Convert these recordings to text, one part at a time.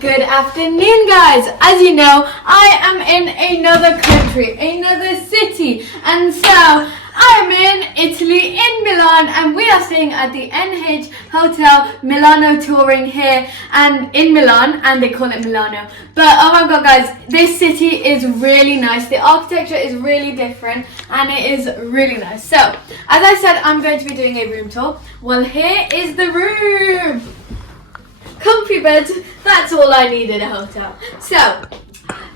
Good afternoon, guys. As you know, I am in another country, another city, and so I am in Italy, in Milan, and we are staying at the NH Hotel Milano touring here and in Milan, and they call it Milano. But oh my god, guys, this city is really nice. The architecture is really different and it is really nice. So, as I said, I'm going to be doing a room tour. Well, here is the room. Comfy beds, that's all I need in a hotel. So,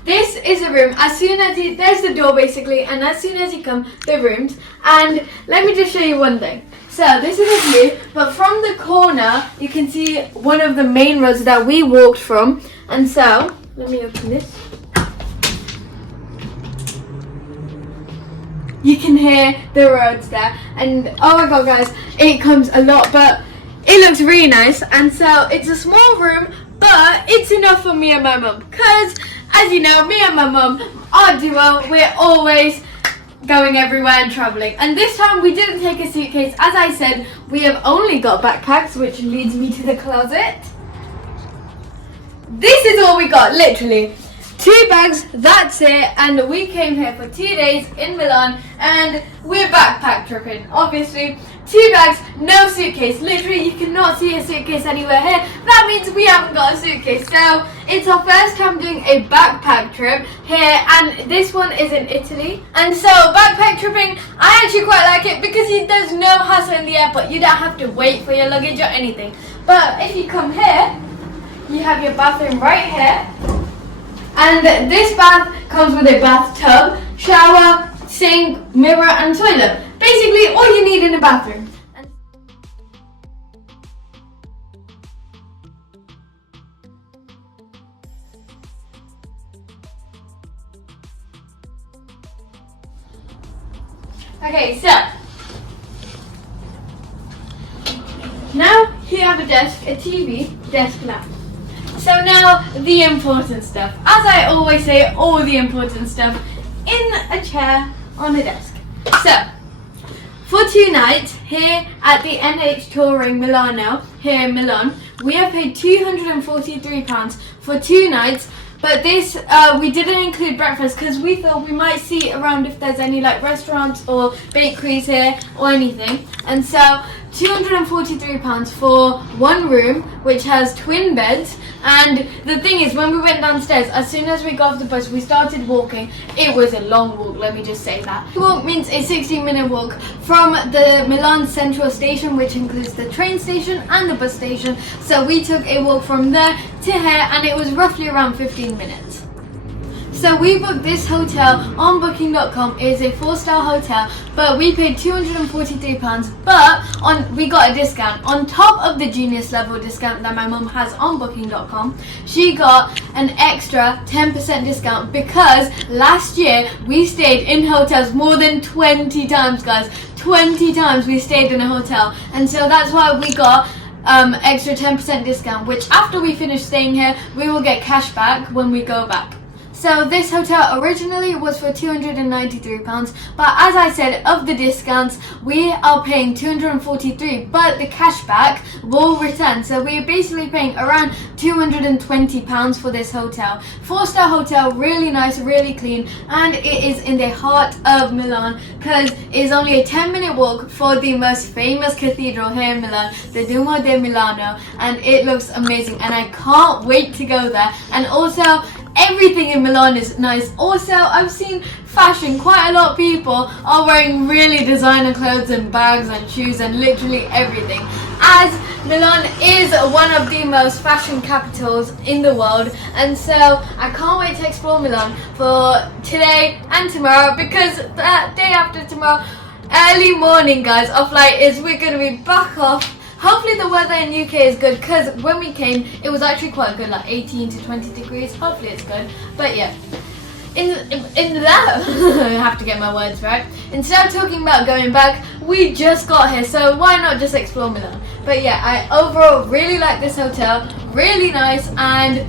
this is a room. As soon as you, there's the door basically, and as soon as you come, the rooms. And let me just show you one thing. So, this is a view, but from the corner, you can see one of the main roads that we walked from. And so, let me open this. You can hear the roads there. And oh my god, guys, it comes a lot, but it looks really nice, and so it's a small room, but it's enough for me and my mum. Because, as you know, me and my mum, our duo, we're always going everywhere and travelling. And this time we didn't take a suitcase. As I said, we have only got backpacks, which leads me to the closet. This is all we got, literally. 2 bags, that's it, and we came here for 2 days in Milan, and we're backpack tripping, obviously. 2 bags, no suitcase. Literally, you cannot see a suitcase anywhere here. That means we haven't got a suitcase. So, it's our first time doing a backpack trip here, and this one is in Italy. And so, backpack tripping, I actually quite like it because there's no hassle in the airport. You don't have to wait for your luggage or anything. But if you come here, you have your bathroom right here. And this bath comes with a bathtub, shower, sink, mirror and toilet. Basically all you need in a bathroom. Okay, so now here you have a desk, a TV, desk lamp. So now, the important stuff. As I always say, all the important stuff in a chair on a desk. So, for 2 nights here at the NH Touring Milano, here in Milan, we have paid £243 for 2 nights. But this, we didn't include breakfast because we thought we might see around if there's any like restaurants or bakeries here or anything. And so, £243 for 1 room, which has twin beds. And the thing is, when we went downstairs, as soon as we got off the bus, we started walking. It was a long walk, let me just say that. Walk means a 16-minute walk from the Milan Central Station, which includes the train station and the bus station. So we took a walk from there to here, and it was roughly around 15 minutes. So we booked this hotel on booking.com. It is a 4-star hotel, but we paid £243, but we got a discount. On top of the Genius level discount that my mum has on booking.com, she got an extra 10% discount because last year we stayed in hotels more than 20 times, guys. 20 times we stayed in a hotel, and so that's why we got extra 10% discount, which after we finish staying here, we will get cash back when we go back. So this hotel originally was for £293, but as I said, of the discounts, we are paying £243, but the cashback will return. So we are basically paying around £220 for this hotel. 4-star hotel, really nice, really clean, and it is in the heart of Milan because it is only a 10-minute walk for the most famous cathedral here in Milan, the Duomo di Milano, and it looks amazing, and I can't wait to go there. And also, everything in Milan is nice. Also, I've seen fashion. Quite a lot of people are wearing really designer clothes and bags and shoes and literally everything. As Milan is one of the most fashion capitals in the world, and so I can't wait to explore Milan for today and tomorrow, because that day after tomorrow, early morning, guys, our flight is, we're going to be back off. Hopefully the weather in UK is good, because when we came, it was actually quite good, like 18 to 20 degrees. Hopefully it's good. But yeah, in that, I have to get my words right. Instead of talking about going back, we just got here, so why not just explore Milan? But yeah, I overall really like this hotel, really nice, and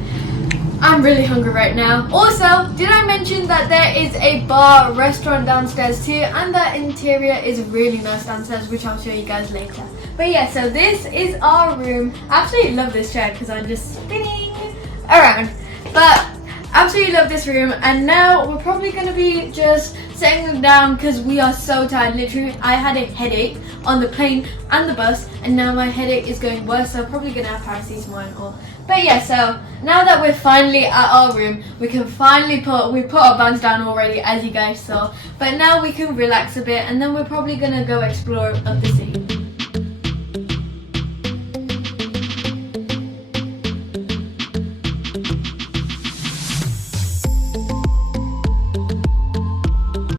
I'm really hungry right now. Also, did I mention that there is a bar, restaurant downstairs too, and the interior is really nice downstairs, which I'll show you guys later. But yeah, so this is our room. I absolutely love this chair because I'm just spinning around. But absolutely love this room, and now we're probably going to be just setting them down because we are so tired. Literally, I had a headache on the plane and the bus, and now my headache is going worse, so I'm probably going to have paracetamol and all. But yeah, so now that we're finally at our room, we can finally we put our bags down already, as you guys saw, but now we can relax a bit, and then we're probably going to go explore of the city.